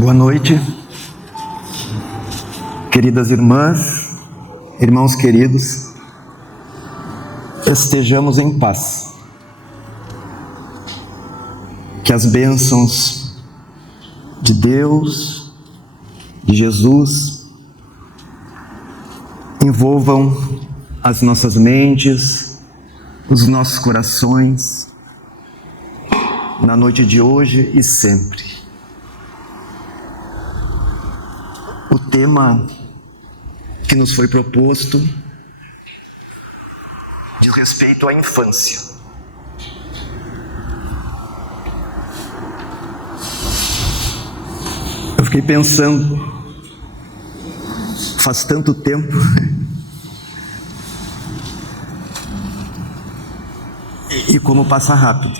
Boa noite, queridas irmãs, irmãos queridos, estejamos em paz. Que as bênçãos de Deus, de Jesus, envolvam as nossas mentes, os nossos corações, na noite de hoje e sempre. O tema que nos foi proposto diz respeito à infância. Eu fiquei pensando, faz tanto tempo, e como passa rápido.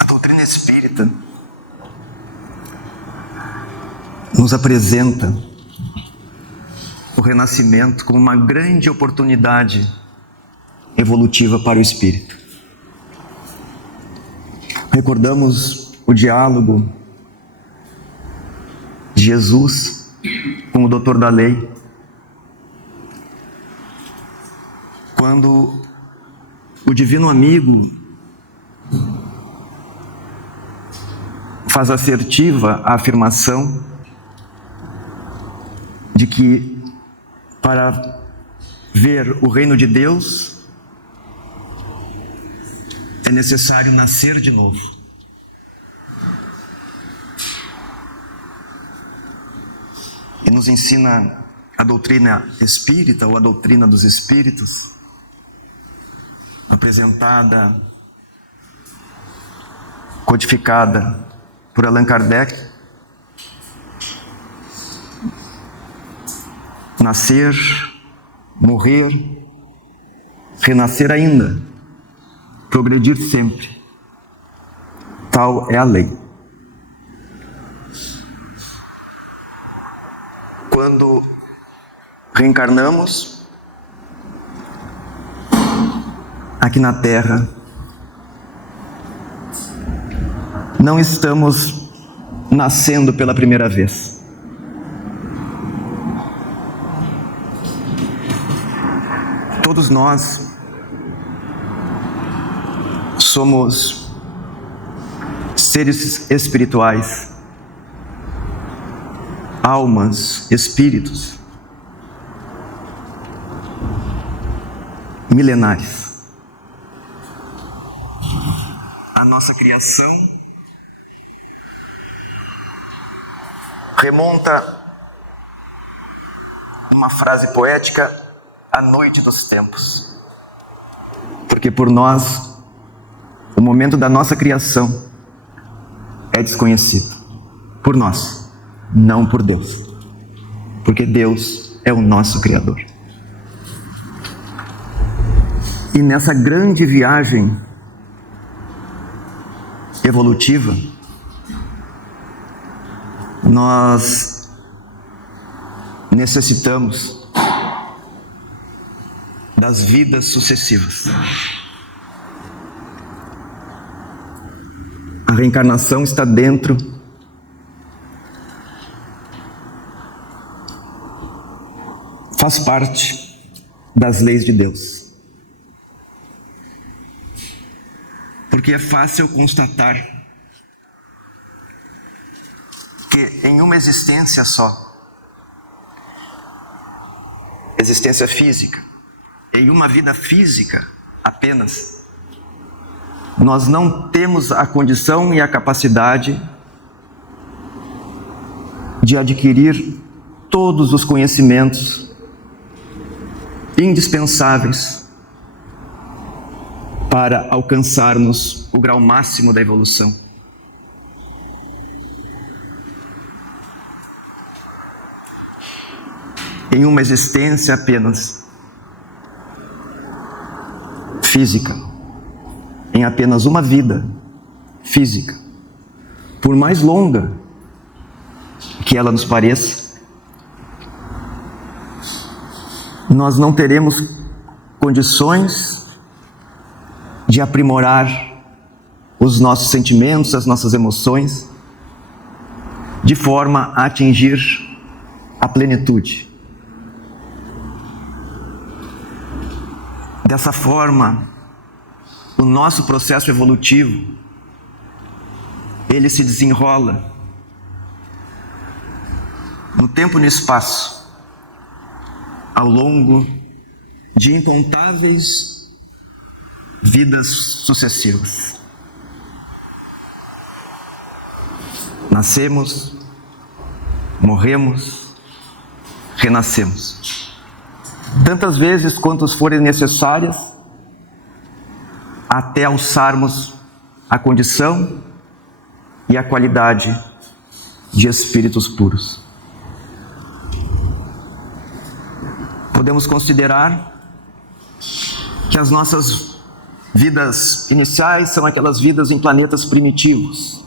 A doutrina espírita nos apresenta o renascimento como uma grande oportunidade evolutiva para o espírito. Recordamos o diálogo de Jesus com o doutor da lei, quando o divino amigo faz assertiva a afirmação de que para ver o reino de Deus é necessário nascer de novo. E nos ensina a doutrina espírita, ou a doutrina dos espíritos, apresentada, codificada por Allan Kardec. Nascer, morrer, renascer ainda, progredir sempre. Tal é a lei. Quando reencarnamos aqui na Terra, não estamos nascendo pela primeira vez. Todos nós somos seres espirituais, almas, espíritos milenares. A nossa criação remonta uma frase poética à noite dos tempos, porque por nós o momento da nossa criação é desconhecido, por nós, não por Deus, porque Deus é o nosso Criador. E nessa grande viagem evolutiva, nós necessitamos das vidas sucessivas. A reencarnação está dentro faz parte das leis de Deus. Porque é fácil constatar que em uma existência só, existência física, em uma vida física apenas, nós não temos a condição e a capacidade de adquirir todos os conhecimentos indispensáveis para alcançarmos o grau máximo da evolução. Em uma existência apenas física, em apenas uma vida física, por mais longa que ela nos pareça, nós não teremos condições de aprimorar os nossos sentimentos, as nossas emoções, de forma a atingir a plenitude. Dessa forma, o nosso processo evolutivo, ele se desenrola no tempo e no espaço, ao longo de incontáveis vidas sucessivas. Nascemos, morremos, renascemos. Tantas vezes quantas forem necessárias, até alçarmos a condição e a qualidade de espíritos puros. Podemos considerar que as nossas vidas iniciais são aquelas vidas em planetas primitivos,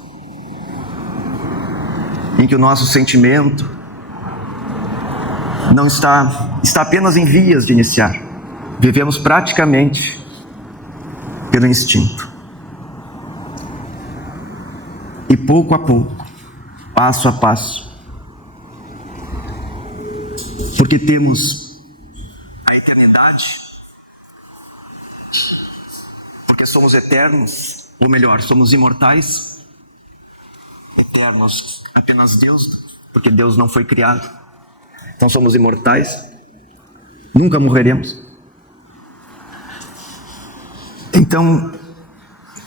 em que o nosso sentimento não está apenas em vias de iniciar. Vivemos praticamente pelo instinto. E pouco a pouco, passo a passo, porque temos a eternidade, porque somos eternos, ou melhor, somos imortais, eternos, apenas Deus, porque Deus não foi criado. Então somos imortais, nunca morreremos. Então,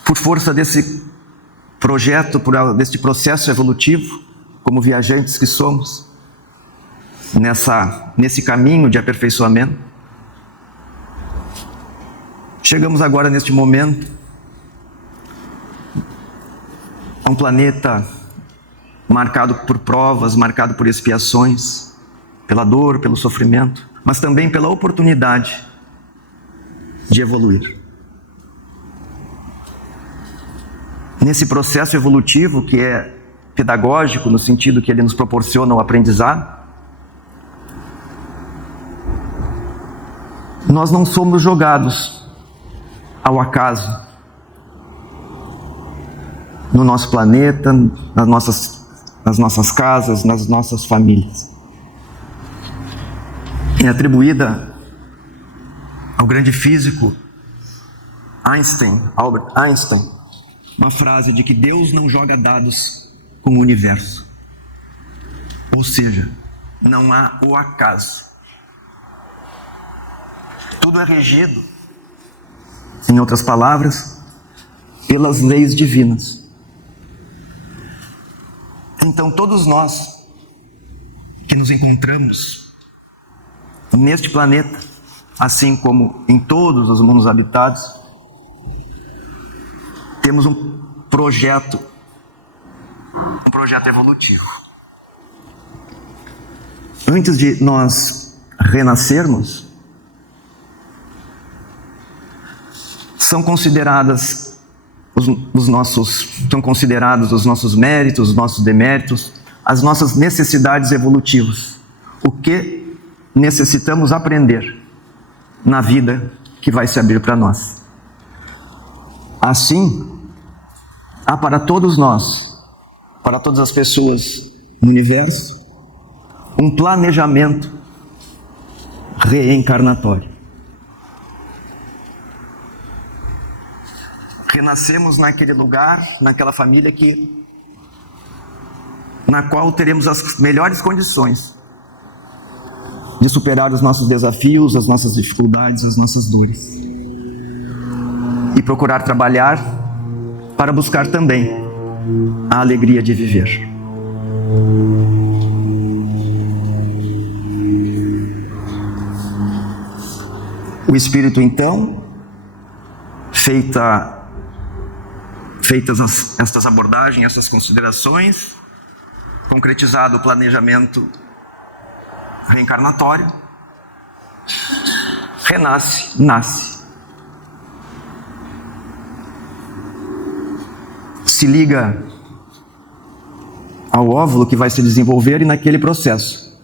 por força desse projeto, deste processo evolutivo, como viajantes que somos, nesse caminho de aperfeiçoamento, chegamos agora neste momento a um planeta marcado por provas, marcado por expiações, pela dor, pelo sofrimento, mas também pela oportunidade de evoluir. Nesse processo evolutivo, que é pedagógico, no sentido que ele nos proporciona o aprendizado, nós não somos jogados ao acaso no nosso planeta, nas nossas casas, nas nossas famílias. É atribuída ao grande físico Albert Einstein, uma frase de que Deus não joga dados com o universo. Ou seja, não há o acaso. Tudo é regido, em outras palavras, pelas leis divinas. Então todos nós que nos encontramos neste planeta, assim como em todos os mundos habitados, temos um projeto evolutivo. Antes de nós renascermos, são considerados os nossos méritos, os nossos deméritos, as nossas necessidades evolutivas. O que necessitamos aprender na vida que vai se abrir para nós. Assim, há para todos nós, para todas as pessoas no universo, um planejamento reencarnatório. Renascemos naquele lugar, naquela família na qual teremos as melhores condições de superar os nossos desafios, as nossas dificuldades, as nossas dores. E procurar trabalhar para buscar também a alegria de viver. O Espírito, então, feitas estas abordagens, essas considerações, concretizado o planejamento reencarnatório, nasce. Se liga ao óvulo que vai se desenvolver e naquele processo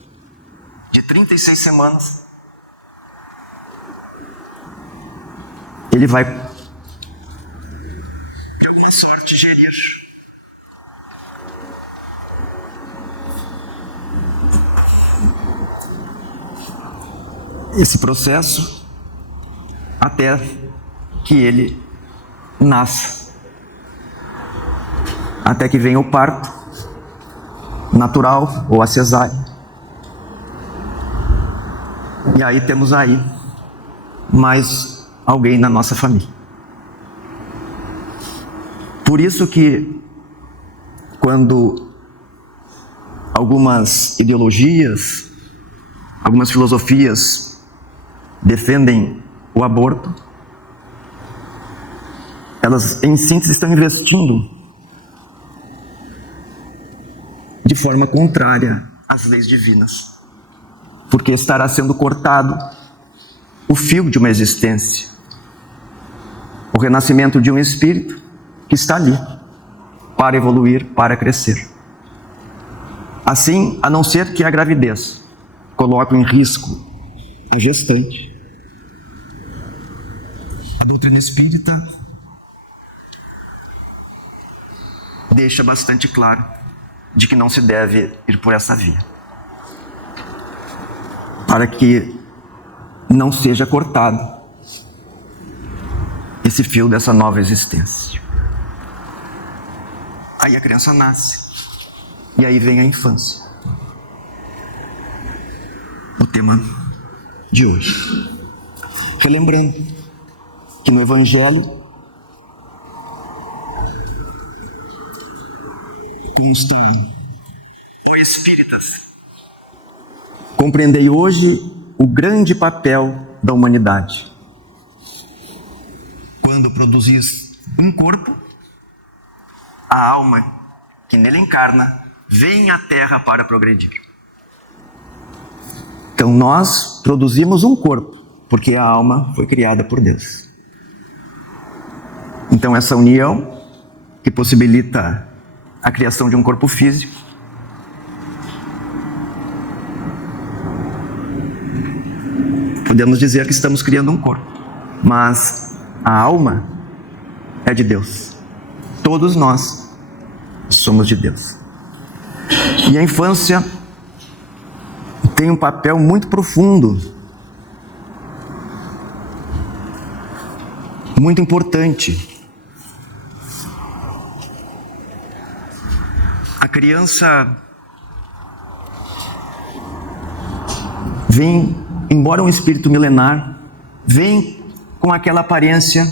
de 36 semanas, ele vai sorte gerir esse processo até que ele nasça, até que venha o parto natural ou a cesárea. E aí temos aí mais alguém na nossa família. Por isso que quando algumas ideologias, algumas filosofias defendem o aborto, elas em síntese estão investindo de forma contrária às leis divinas, porque estará sendo cortado o fio de uma existência, o renascimento de um espírito que está ali para evoluir, para crescer. Assim, a não ser que a gravidez coloque em risco a gestante, a doutrina espírita deixa bastante claro de que não se deve ir por essa via, para que não seja cortado esse fio dessa nova existência. Aí a criança nasce, e aí vem a infância. O tema de hoje. Relembrando que no Evangelho Cristo Espíritas, compreendei hoje o grande papel da humanidade. Quando produzis um corpo, a alma que nele encarna vem à Terra para progredir. Então nós produzimos um corpo, porque a alma foi criada por Deus. Então essa união que possibilita a criação de um corpo físico podemos dizer que estamos criando um corpo, mas a alma é de Deus. Todos nós somos de Deus. E a infância tem um papel muito profundo, muito importante. A criança vem, embora um espírito milenar, vem com aquela aparência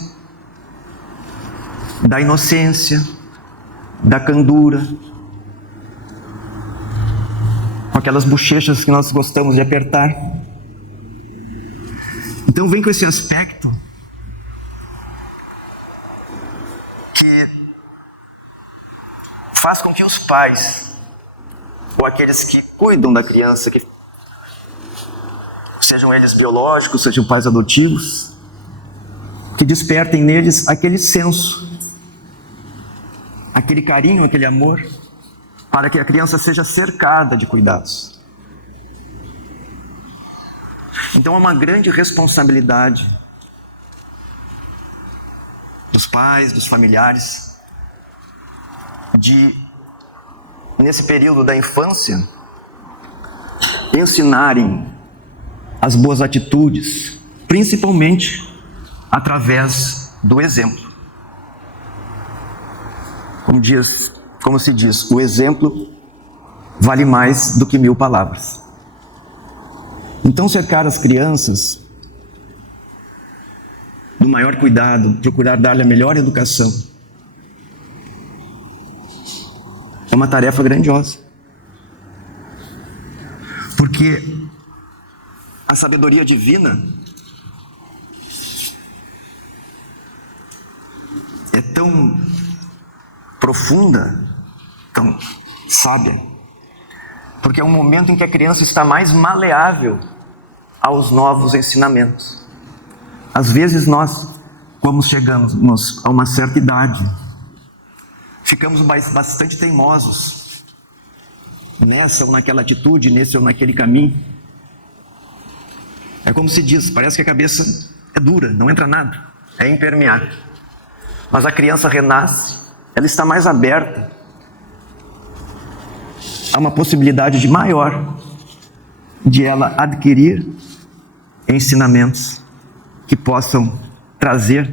da inocência, da candura, com aquelas bochechas que nós gostamos de apertar. Então vem com esse aspecto que faz com que os pais, ou aqueles que cuidam da criança, que sejam eles biológicos, sejam pais adotivos, que despertem neles aquele senso, aquele carinho, aquele amor, para que a criança seja cercada de cuidados. Então é uma grande responsabilidade dos pais, dos familiares, de, nesse período da infância, ensinarem as boas atitudes, principalmente através do exemplo. Como se diz, o exemplo vale mais do que 1000 palavras. Então, cercar as crianças do maior cuidado, procurar dar-lhe a melhor educação, é uma tarefa grandiosa. Porque a sabedoria divina é tão profunda, tão sábia, porque é um momento em que a criança está mais maleável aos novos ensinamentos. Às vezes nós, como chegamos a uma certa idade, ficamos bastante teimosos nessa ou naquela atitude, nesse ou naquele caminho. É como se diz, parece que a cabeça é dura, não entra nada, é impermeável. Mas a criança renasce ela está mais aberta a uma possibilidade de maior de ela adquirir ensinamentos que possam trazer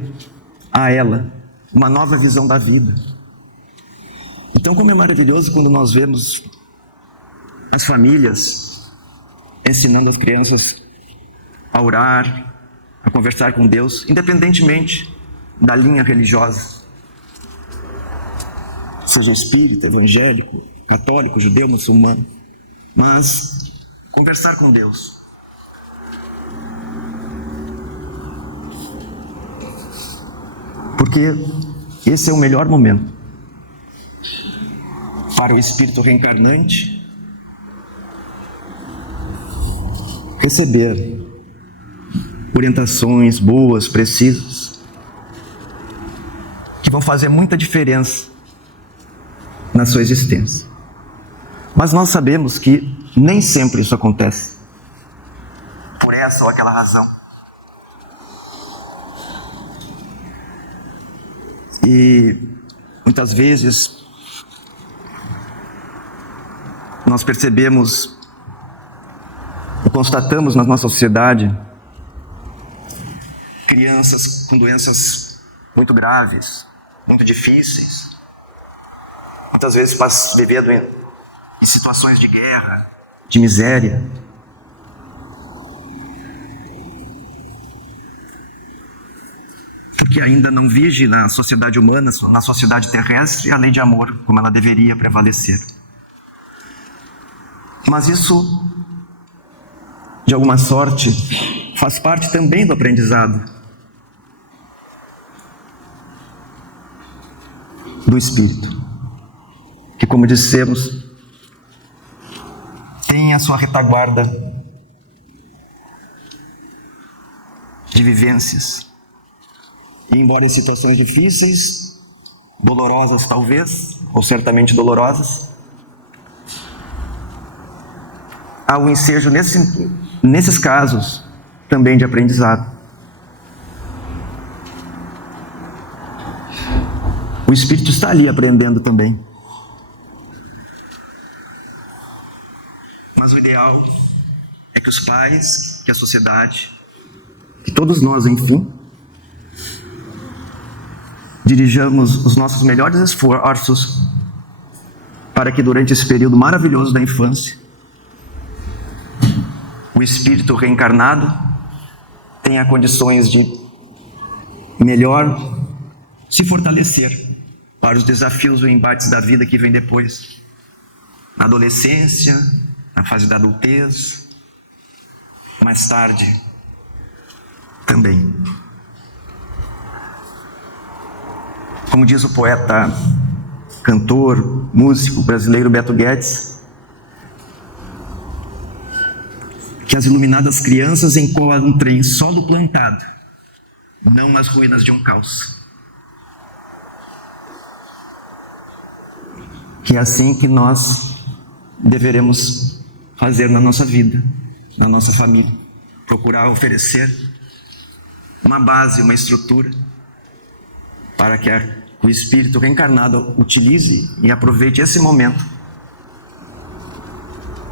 a ela uma nova visão da vida. Então, como é maravilhoso quando nós vemos as famílias ensinando as crianças a orar, a conversar com Deus, independentemente da linha religiosa, seja espírita, evangélico, católico, judeu, muçulmano, mas conversar com Deus. Porque esse é o melhor momento para o espírito reencarnante receber orientações boas, precisas, que vão fazer muita diferença na sua existência. Mas nós sabemos que nem sempre isso acontece, por essa ou aquela razão. E muitas vezes nós percebemos e constatamos na nossa sociedade crianças com doenças muito graves, muito difíceis, muitas vezes vivendo em situações de guerra, de miséria. Porque ainda não vige na sociedade humana, na sociedade terrestre, a lei de amor, como ela deveria prevalecer. Mas isso, de alguma sorte, faz parte também do aprendizado do Espírito, que, como dissemos, tem a sua retaguarda de vivências. E embora em situações difíceis, dolorosas talvez, ou certamente dolorosas, há um ensejo nesses casos também de aprendizado. O Espírito está ali aprendendo também. Mas o ideal é que os pais, que a sociedade, que todos nós, enfim, dirijamos os nossos melhores esforços para que durante esse período maravilhoso da infância, o espírito reencarnado tenha condições de melhor se fortalecer para os desafios e embates da vida que vem depois, na adolescência, na fase da adultez, mais tarde também. Como diz o poeta, cantor, músico brasileiro Beto Guedes, que as iluminadas crianças encontrem solo plantado, não nas ruínas de um caos. Que é assim que nós deveremos fazer na nossa vida, na nossa família. Procurar oferecer uma base, uma estrutura, para que o espírito reencarnado utilize e aproveite esse momento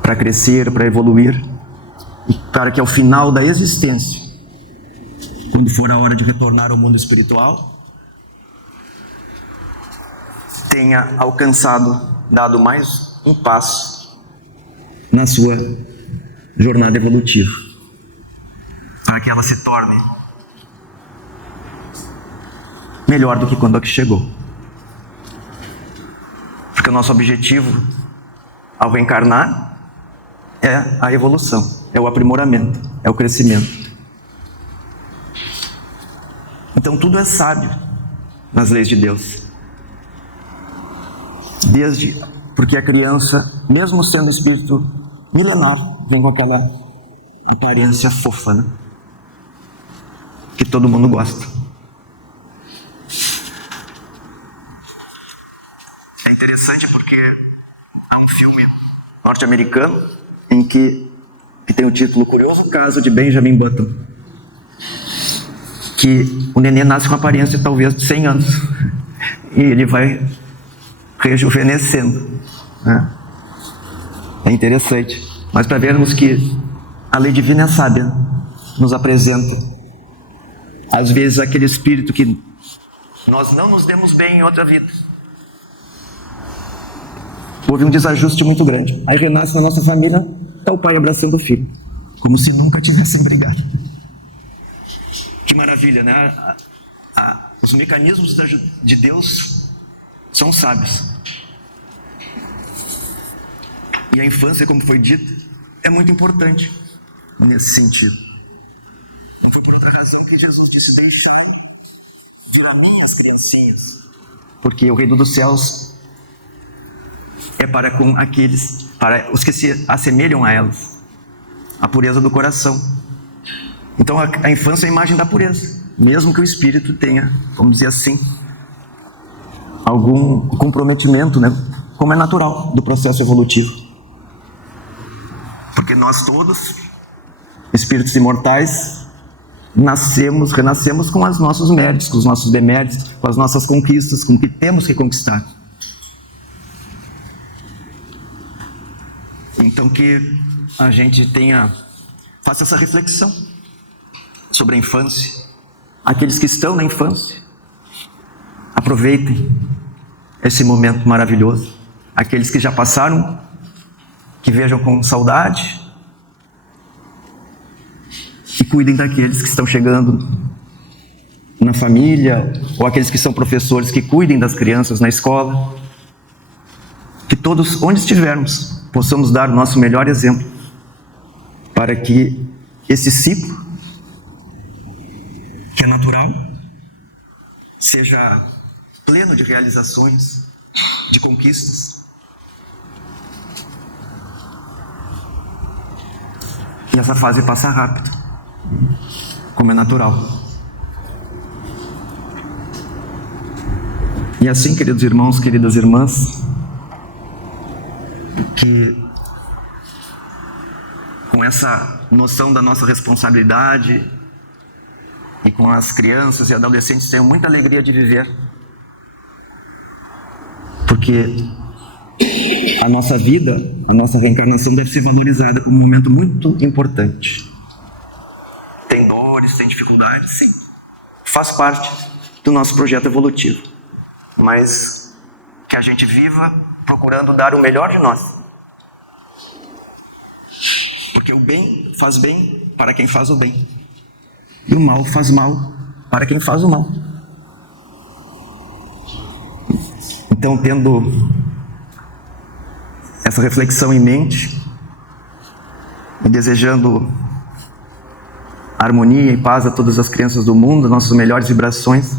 para crescer, para evoluir, e para que ao final da existência, quando for a hora de retornar ao mundo espiritual, tenha alcançado, dado mais um passo na sua jornada evolutiva, para que ela se torne melhor do que quando aqui chegou. Porque o nosso objetivo ao reencarnar é a evolução, é o aprimoramento, é o crescimento. Então tudo é sábio nas leis de Deus. Porque a criança, mesmo sendo espírito milenar, vem com aquela aparência fofa, né? Que todo mundo gosta. É interessante porque há um filme norte-americano que tem o título Curioso Caso de Benjamin Button, que o neném nasce com aparência talvez de 100 anos e ele vai rejuvenescendo, né? É interessante, mas para vermos que a lei divina é sábia, nos apresenta às vezes aquele espírito que nós não nos demos bem em outra vida. Houve um desajuste muito grande. Aí renasce na nossa família, está o pai abraçando o filho, como se nunca tivessem brigado. Que maravilha, né? Os mecanismos de Deus são sábios. E a infância, como foi dito, é muito importante nesse sentido. Foi por outra razão que Jesus disse: deixai para mim as criancinhas, porque o reino dos céus é para com aqueles, para os que se assemelham a elas, a pureza do coração. Então a infância é a imagem da pureza, mesmo que o espírito tenha, vamos dizer assim, algum comprometimento, né? Como é natural do processo evolutivo. Porque nós todos, espíritos imortais, renascemos com os nossos méritos, com os nossos deméritos, com as nossas conquistas, com o que temos que conquistar. Então que a gente faça essa reflexão sobre a infância. Aqueles que estão na infância, aproveitem esse momento maravilhoso. Aqueles que já passaram, que vejam com saudade, e cuidem daqueles que estão chegando na família, ou aqueles que são professores, que cuidem das crianças na escola. Que todos, onde estivermos, possamos dar o nosso melhor exemplo, para que esse ciclo, que é natural, seja pleno de realizações, de conquistas. E essa fase passa rápido, como é natural. E assim, queridos irmãos, queridas irmãs, que com essa noção da nossa responsabilidade e com as crianças e adolescentes tenham muita alegria de viver, porque a nossa vida, a nossa reencarnação deve ser valorizada como um momento muito importante. Tem dores, tem dificuldades, sim. Faz parte do nosso projeto evolutivo. Mas que a gente viva procurando dar o melhor de nós. Porque o bem faz bem para quem faz o bem. E o mal faz mal para quem faz o mal. Então, tendo essa reflexão em mente, e desejando harmonia e paz a todas as crianças do mundo, nossas melhores vibrações,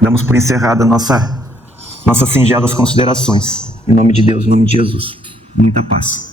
damos por encerrada nossas singelas considerações. Em nome de Deus, em nome de Jesus. Muita paz.